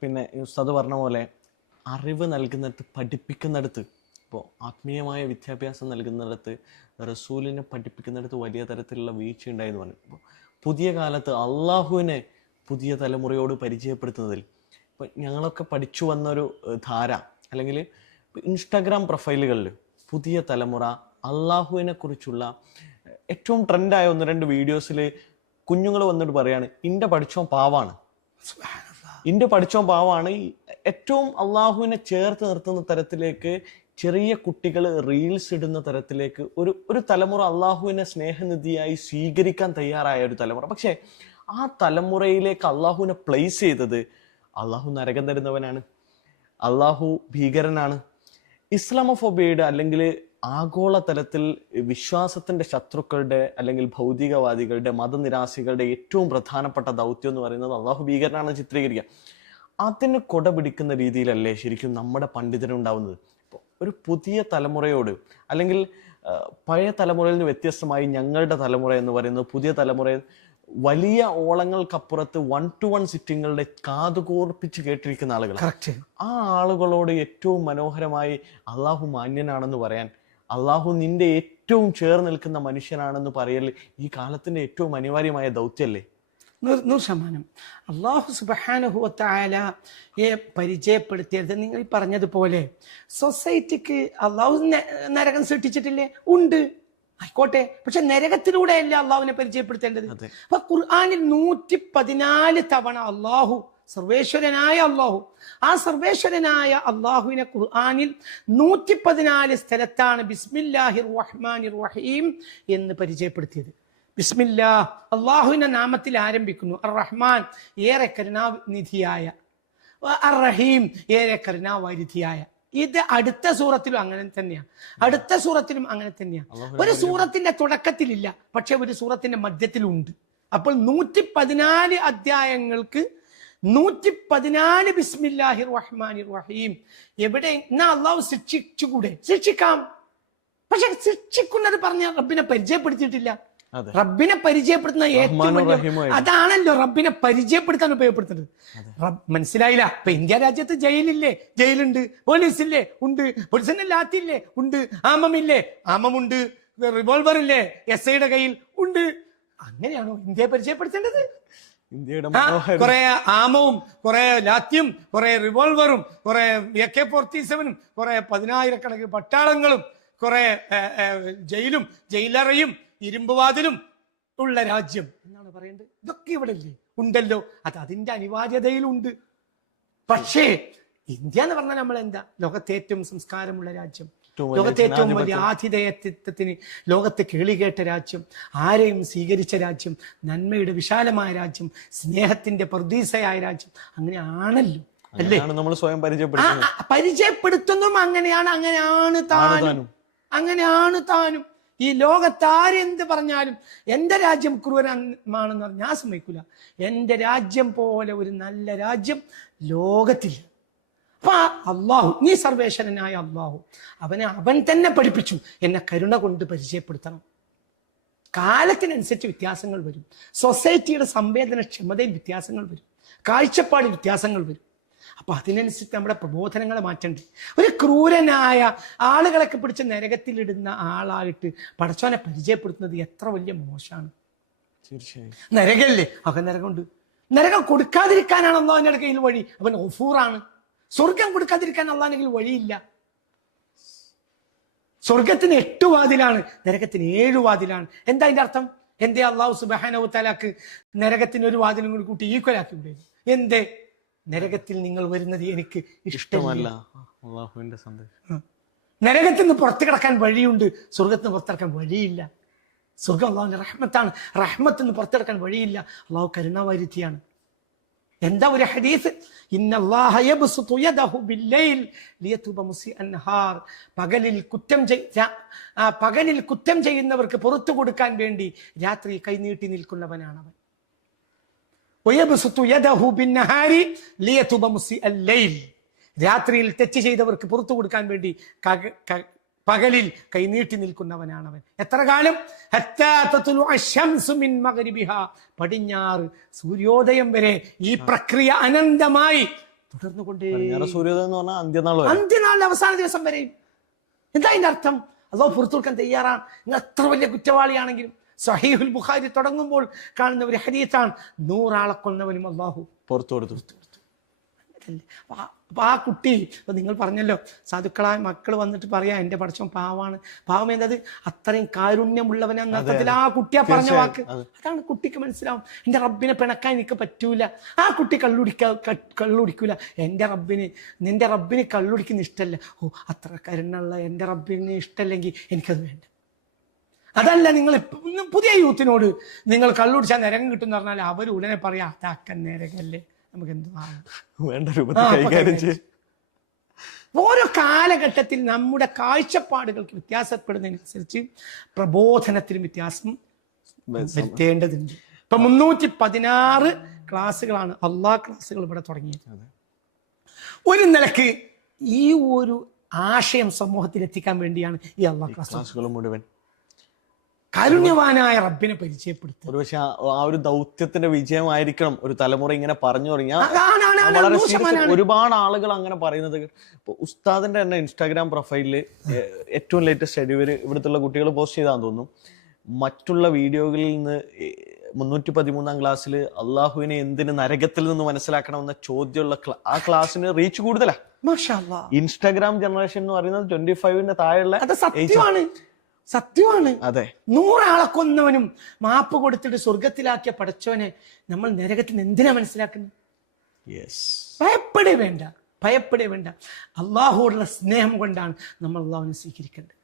പിന്നെ ഉസ്താദ് പറഞ്ഞ പോലെ അറിവ് നൽകുന്നിടത്ത്, പഠിപ്പിക്കുന്നിടത്ത്, ഇപ്പോൾ ആത്മീയമായ വിദ്യാഭ്യാസം നൽകുന്നിടത്ത്, റസൂലിനെ പഠിപ്പിക്കുന്നിടത്ത് വലിയ തരത്തിലുള്ള വീഴ്ച ഉണ്ടായെന്ന് പറഞ്ഞു. ഇപ്പോൾ പുതിയ കാലത്ത് അള്ളാഹുവിനെ പുതിയ തലമുറയോട് പരിചയപ്പെടുത്തുന്നതിൽ ഇപ്പം ഞങ്ങളൊക്കെ പഠിച്ചു വന്നൊരു ധാര, അല്ലെങ്കിൽ ഇൻസ്റ്റാഗ്രാം പ്രൊഫൈലുകളിൽ പുതിയ തലമുറ അള്ളാഹുവിനെ കുറിച്ചുള്ള ഏറ്റവും ട്രെൻഡായ 1-2 വീഡിയോസിൽ കുഞ്ഞുങ്ങൾ വന്നിട്ട് പറയാണ്, ഇന്റെ പഠിച്ചോൻ പാവാണ്, ഇന്റെ പഠിച്ചോൻ പാവാണ്. ഏറ്റവും അള്ളാഹുവിനെ ചേർത്ത് നിർത്തുന്ന തരത്തിലേക്ക് ചെറിയ കുട്ടികൾ റീൽസ് ഇടുന്ന തരത്തിലേക്ക് ഒരു തലമുറ അള്ളാഹുവിനെ സ്നേഹനിധിയായി സ്വീകരിക്കാൻ തയ്യാറായ ഒരു തലമുറ. പക്ഷെ ആ തലമുറയിലേക്ക് അള്ളാഹുവിനെ പ്ലേസ് ചെയ്തത് അള്ളാഹു നരകം തരുന്നവനാണ്, അള്ളാഹു ഭീകരനാണ്. ഇസ്ലാമോഫോബിയയുടെ അല്ലെങ്കിൽ ആഗോള തലത്തിൽ വിശ്വാസത്തിന്റെ ശത്രുക്കളുടെ അല്ലെങ്കിൽ ഭൗതികവാദികളുടെ മതനിരാസികളുടെ ഏറ്റവും പ്രധാനപ്പെട്ട ദൗത്യം എന്ന് പറയുന്നത് അള്ളാഹു ഭീകരനാണെന്ന് ചിത്രീകരിക്കുക. അതിന് കൊട പിടിക്കുന്ന രീതിയിലല്ലേ ശരിക്കും നമ്മുടെ പണ്ഡിതരുണ്ടാവുന്നത്. ഇപ്പോൾ ഒരു പുതിയ തലമുറയോട്, അല്ലെങ്കിൽ പഴയ തലമുറയിൽ നിന്ന് വ്യത്യസ്തമായി ഞങ്ങളുടെ തലമുറ എന്ന് പറയുന്നത് പുതിയ തലമുറയിൽ വലിയ ഓളങ്ങൾക്കപ്പുറത്ത് 1-to-1 സിറ്റിങ്ങുകളുടെ കാതുകൂർപ്പിച്ച് കേട്ടിരിക്കുന്ന ആളുകൾ. ആ ആളുകളോട് ഏറ്റവും മനോഹരമായി അള്ളാഹു മാന്യനാണെന്ന് പറയാൻ, അള്ളാഹു നിന്റെ ഏറ്റവും ചേർന്ന് നിൽക്കുന്ന മനുഷ്യനാണെന്ന് പറയൽ ഈ കാലത്തിന്റെ ഏറ്റവും അനിവാര്യമായ ദൗത്യല്ലേ? 100%. അള്ളാഹു സുബ്ഹാനഹു വ തആലയെ പരിചയപ്പെടുത്തിയത് നിങ്ങൾ പറഞ്ഞതുപോലെ സൊസൈറ്റിക്ക് അള്ളാഹു നരകം സൃഷ്ടിച്ചിട്ടില്ലേ? ഉണ്ട്, ആയിക്കോട്ടെ. പക്ഷെ നരകത്തിലൂടെയല്ല അള്ളാഹുവിനെ പരിചയപ്പെടുത്തേണ്ടത്. അപ്പൊ ഖുർആനിൽ 114 തവണ അള്ളാഹു, സർവേശ്വരനായ അള്ളാഹു, ആ സർവേശ്വരനായ അള്ളാഹുവിനെ ഖുർആനിൽ 114 സ്ഥലത്താണ് ബിസ്മില്ലാഹിർ റഹ്മാനിർ റഹീം എന്ന് പരിചയപ്പെടുത്തിയത്. ബിസ്മില്ലാ, അള്ളാഹുവിന്റെ നാമത്തിൽ ആരംഭിക്കുന്നു. അർ റഹ്മാൻ, ഏറെ കരുണാനിധിയായ, അർ റഹീം, ഏറെ കരുണാവാരിധിയായ. ഇത് അടുത്ത സൂറത്തിലും അങ്ങനെ തന്നെയാണ്, അടുത്ത സൂറത്തിലും അങ്ങനെ തന്നെയാണ്. ഒരു സൂറത്തിന്റെ തുടക്കത്തിലില്ല, പക്ഷെ ഒരു സൂറത്തിന്റെ മധ്യത്തിലുണ്ട്. അപ്പോൾ 114 അധ്യായങ്ങൾക്ക് 114 ബിസ്മില്ലാഹിർ റഹ്മാനിർ റഹീം. എവിടെ എന്നാ അള്ളാഹു ശിക്ഷിച്ചുകൂടെ? ശിക്ഷിക്കാം, പക്ഷെ ശിക്ഷിക്കുന്നത് പറഞ്ഞ റബ്ബിനെ പരിചയപ്പെടുത്തിയിട്ടില്ല. റബ്ബിനെ പരിചയപ്പെടുത്തുന്ന ഏറ്റവും അതാണല്ലോ റബ്ബിനെ പരിചയപ്പെടുത്താൻ ഉപയോഗപ്പെടുത്തുന്നത്. മനസ്സിലായില്ല? ഇപ്പൊ ഇന്ത്യ രാജ്യത്ത് ജയിലില്ലേ? ജയിലുണ്ട്. പോലീസില്ലേ? ഉണ്ട്. പോലീസിന്റെ ലാത്തില്ലേ? ഉണ്ട്. ആമമില്ലേ? ആമമുണ്ട്. റിവോൾവർ ഇല്ലേ? SIയുടെ കയ്യിൽ ഉണ്ട്. അങ്ങനെയാണോ ഇന്ത്യയെ പരിചയപ്പെടുത്തേണ്ടത്? കുറെ ആമവും കുറെ ലാത്തിയും കുറെ റിവോൾവറും കുറെ AK-47 കുറെ 10,000-കണക്കിന് പട്ടാളങ്ങളും കുറെ ജയിലും ജയിലറയും ഇരുമ്പുവാതിലും ഉള്ള രാജ്യം എന്നാണ് പറയേണ്ടത്. ഇതൊക്കെ ഇവിടെ ഇല്ലേ? ഉണ്ടല്ലോ. അത് അതിന്റെ അനിവാര്യതയിലുണ്ട്. പക്ഷേ ഇന്ത്യ എന്ന് പറഞ്ഞാൽ നമ്മൾ എന്താ? ലോകത്തെ ഏറ്റവും സംസ്കാരമുള്ള രാജ്യം, ലോകത്തെ ഏറ്റവും വലിയ ആതിഥേയത്വത്തിന് ലോകത്തെ കേളികേട്ട രാജ്യം, ആരെയും സ്വീകരിച്ച രാജ്യം, നന്മയുടെ വിശാലമായ രാജ്യം, സ്നേഹത്തിന്റെ പർദീസയായ രാജ്യം. അങ്ങനെയാണല്ലോ അല്ലേ നമ്മൾ സ്വയം പരിചയപ്പെടുത്തുന്നതും അങ്ങനെയാണ്. അങ്ങനെയാണ് താനും. ഈ ലോകത്ത് ആരെന്ത് പറഞ്ഞാലും എന്റെ രാജ്യം ക്രൂരമാണെന്ന് പറഞ്ഞാൽ ഞാൻ സമ്മതിക്കൂല. എന്റെ രാജ്യം പോലെ ഒരു നല്ല രാജ്യം ലോകത്തില്ല. അപ്പൊ അള്ളാഹു, നീ സർവേശ്വരനായ അള്ളാഹു, അവൻ തന്നെ പഠിപ്പിച്ചു എന്നെ കരുണ കൊണ്ട് പരിചയപ്പെടുത്തണം. കാലത്തിനനുസരിച്ച് വ്യത്യാസങ്ങൾ വരും, സൊസൈറ്റിയുടെ സംവേദനക്ഷമതയിൽ വ്യത്യാസങ്ങൾ വരും, കാഴ്ചപ്പാടിൽ വ്യത്യാസങ്ങൾ വരും. അപ്പൊ അതിനനുസരിച്ച് നമ്മുടെ പ്രബോധനങ്ങളെ മാറ്റണ്ടേ? ഒരു ക്രൂരനായ ആളുകളൊക്കെ പിടിച്ച് നരകത്തിലിടുന്ന ആളായിട്ട് പടച്ചോനെ പരിചയപ്പെടുത്തുന്നത് എത്ര വലിയ മോശമാണ്. തീർച്ചയായും നരകല്ലേ? അവൻ നരകമുണ്ട്. നരകം കൊടുക്കാതിരിക്കാനാണ് അള്ളാഹുവിന്റെ കയ്യിൽ വഴി. അവൻ ഗഫൂറാണ്. സ്വർഗം കൊടുക്കാതിരിക്കാൻ അള്ളാഹിന്റെ കയ്യിൽ വഴിയില്ല. സ്വർഗത്തിന് 8 വാതിലാണ്, നരകത്തിന് 7 വാതിലാണ്. എന്താ അതിന്റെ അർത്ഥം? എന്തേ അള്ളാഹു സുബ്ഹാനഹു വ തആലക്ക് നരകത്തിന് ഒരു വാതിലും കൂടി കൂട്ടി ഈക്വലാക്കി വിടും? എന്തേ? നരകത്തിൽ നിങ്ങൾ വരുന്നത് എനിക്ക് ഇഷ്ടമല്ല. അള്ളാഹുവിന്റെ സന്ദേശം. നരകത്തിൽ നിന്ന് പുറത്തു കിടക്കാൻ വഴിയുണ്ട്, സ്വർഗത്തിൽ നിന്ന് പുറത്തിറക്കാൻ വഴിയില്ല. സ്വർഗം അള്ളാഹുവിന്റെ റഹ്മത്താണ്. റഹ്മത്തിൽ നിന്ന് പുറത്തെടുക്കാൻ വഴിയില്ല. അള്ളാഹു കരുണാവാരിധിയാണ്. എന്താ ഒരു ഹദീസ്? ഇന്നല്ലാഹ യബ്സുതു യദഹു ബില്ലൈൽ ലിയതുബ മുസിഅൻ നഹാർ. പകലിൽ കുറ്റം ചെയ്യുന്നവർക്ക് പുറത്തു കൊടുക്കാൻ വേണ്ടി രാത്രി കൈനീട്ടി നിൽക്കുന്നവനാണ് അവൻ. വയബ്സുതു യദഹു ബിന്നഹാരി ലിയതുബ മുസിഅൽ ലൈൽ. രാത്രിയിൽ തെറ്റ് ചെയ്തവർക്ക് പുറത്തു കൊടുക്കാൻ വേണ്ടി പകലിൽ കൈനീട്ടി നിൽക്കുന്നവനാണവൻ. എത്ര കാലം? പടിഞ്ഞാറ് സൂര്യോദയം വരെ ഈ പ്രക്രിയ അനന്തമായി തുടർന്നു കൊണ്ടേ പടിഞ്ഞാറ് സൂര്യോദയം എന്ന് പറഞ്ഞാൽ അന്ത്യനാൾ വരെ. അന്ത്യനാളിന്റെ അവസാന ദിവസം വരെയും. എന്താ അതിന്റെ അർത്ഥം? അള്ളാഹു പുറത്തു കൊടുക്കാൻ തയ്യാറാണ്. നിങ്ങൾ എത്ര വലിയ കുറ്റവാളിയാണെങ്കിലും. സ്വഹീഹുൽ ബുഖാരി തുടങ്ങുമ്പോൾ കാണുന്ന ഒരു ഹദീസാണ്, 100 ആളെ കൊന്നവനും അള്ളാഹു പുറത്തു കൊടുത്തു. അപ്പൊ ആ കുട്ടി, ഇപ്പൊ നിങ്ങൾ പറഞ്ഞല്ലോ സാധുക്കളായ മക്കൾ വന്നിട്ട് പറയാ എന്റെ പടച്ചോൻ പാവാണ്. പാവം എന്നത് അത്രയും കാരുണ്യമുള്ളവനാണ് അർത്ഥത്തിൽ ആ കുട്ടിയാ പറഞ്ഞ വാക്ക്. അതാണ് കുട്ടിക്ക് മനസ്സിലാവും. എന്റെ റബ്ബിനെ പിണക്കാൻ എനിക്ക് പറ്റൂല. ആ കുട്ടി കള്ളുടിക്കൂല. നിന്റെ റബ്ബിന് കള്ളുടിക്കുന്ന ഇഷ്ടമല്ല. ഓ, അത്ര കരുണുള്ള എന്റെ റബ്ബിന് ഇഷ്ടമല്ലെങ്കിൽ എനിക്കത് വേണ്ട. അതല്ല, നിങ്ങൾ പുതിയ യൂത്തിനോട് നിങ്ങൾ കള്ളുടിച്ചാൽ നരകം കിട്ടും എന്ന് പറഞ്ഞാൽ അവർ ഉടനെ പറയാ അതാക്കൻ നരകല്ലേ, നമുക്ക് എന്ത് വേണ്ട രൂപത്തിൽ കൈകാര്യം ചെയ്യും. ഓരോ കാലഘട്ടത്തിൽ നമ്മുടെ കാഴ്ചപ്പാടുകൾക്ക് വ്യത്യാസപ്പെടുന്നതിനനുസരിച്ച് പ്രബോധനത്തിനും വ്യത്യാസം വരുത്തേണ്ടതുണ്ട്. ഇപ്പൊ 316 ക്ലാസ്സുകളാണ് അള്ളാഹ് ക്ലാസ്സുകൾ ഇവിടെ തുടങ്ങിയത്. ഒരു നിലക്ക് ഈ ഒരു ആശയം സമൂഹത്തിൽ എത്തിക്കാൻ വേണ്ടിയാണ് ഈ അള്ളാഹ് ക്ലാസ്സുകൾ മുഴുവൻ. കാരുണ്യവാനായ റബ്ബിനെ പരിചയപ്പെടുത്തുക. ഒരുപക്ഷെ ആ ഒരു ദൗത്യത്തിന്റെ വിജയമായിരിക്കണം ഒരു തലമുറ ഇങ്ങനെ പറഞ്ഞു തുടങ്ങിയ. ഒരുപാട് ആളുകൾ അങ്ങനെ പറയുന്നത്. ഇപ്പൊ ഉസ്താദിന്റെ തന്നെ ഇൻസ്റ്റാഗ്രാം പ്രൊഫൈലില് ഏറ്റവും ലേറ്റസ്റ്റ് ഷെഡ്യൂൾ ഇവിടുത്തെ കുട്ടികൾ പോസ്റ്റ് ചെയ്താന്ന് തോന്നുന്നു. മറ്റുള്ള വീഡിയോകളിൽ നിന്ന് 313 ക്ലാസ്സിൽ അള്ളാഹുവിനെ എന്തിന് നരകത്തിൽ നിന്ന് മനസ്സിലാക്കണമെന്ന ചോദ്യമുള്ള ആ ക്ലാസ്സിന് റീച്ച് കൂടുതലാ. ഇൻസ്റ്റാഗ്രാം ജനറേഷൻ എന്ന് പറയുന്നത് 25-ന് താഴെയുള്ള. സത്യമാണ്. അതെ, 100 ആളെ കൊന്നവനും മാപ്പ് കൊടുത്തിട്ട് സ്വർഗത്തിലാക്കിയ പടച്ചോനെ നമ്മൾ നരകത്തിൽ എന്തിനാ മനസ്സിലാക്കുന്നത്? ഭയപ്പെടേ വേണ്ട. അള്ളാഹുവോടുള്ള സ്നേഹം കൊണ്ടാണ് നമ്മൾ അള്ളാഹുവിനെ സ്വീകരിക്കേണ്ടത്.